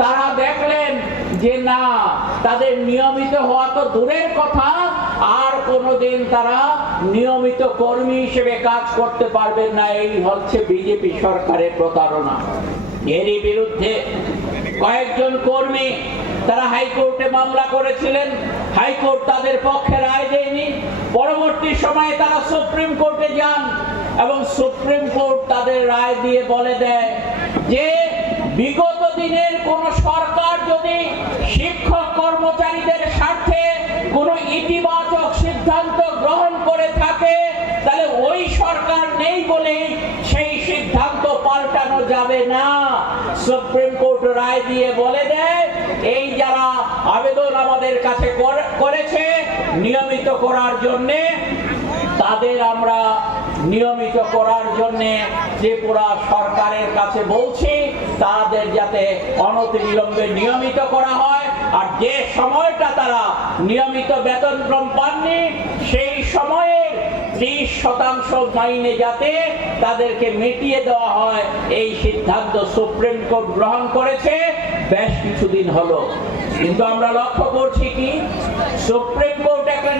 তারা দেখলেন যে না, তাদের নিয়মিত হওয়া তো দূরের কথা, আর কোনোদিন তারা নিয়মিত কর্মী হিসেবে কাজ করতে পারবেন না। এই হচ্ছে বিজেপি সরকারের প্রতারণা। এরই বিরুদ্ধে কয়েকজন কর্মী তারা হাইকোর্টে মামলা করেছিলেন। হাইকোর্ট তাদের পক্ষে রায় দেয়নি। পরবর্তী সময়ে তারা সুপ্রিম কোর্টে যান এবং সুপ্রিম কোর্ট তাদের রায় দিয়ে বলে দেয় যে বিগত দিনের কোন সরকার যদি শিক্ষক কর্মচারীদের স্বার্থে কোনো ইতিবাচক সিদ্ধান্ত গ্রহণ করে থাকে, তাহলে ওই সরকার নেই বলেই সেই সিদ্ধান্ত পাল্টানো যাবে না। সুপ্রিম কোর্ট রায় দিয়ে বলে দেয় এই যারা আবেদন আমাদের কাছে করেছে নিয়মিত করার জন্য, তাদের আমরা নিয়মিত করার জন্য ত্রিপুরা সরকারের কাছে বলছি তাদের যাতে অনতিবিলম্বে নিয়মিত করা হয়। আর যে সময়টা তারা নিয়মিত বেতনক্রম পাননি সেই সময়ে 30% মাইনে যাতে তাদেরকে মিটিয়ে দেওয়া হয়, এই সিদ্ধান্ত সুপ্রিম কোর্ট গ্রহণ করেছে বেশ কিছুদিন হলো। কিন্তু আমরা লক্ষ্য করছি কি সুপ্রিম কোর্ট একটা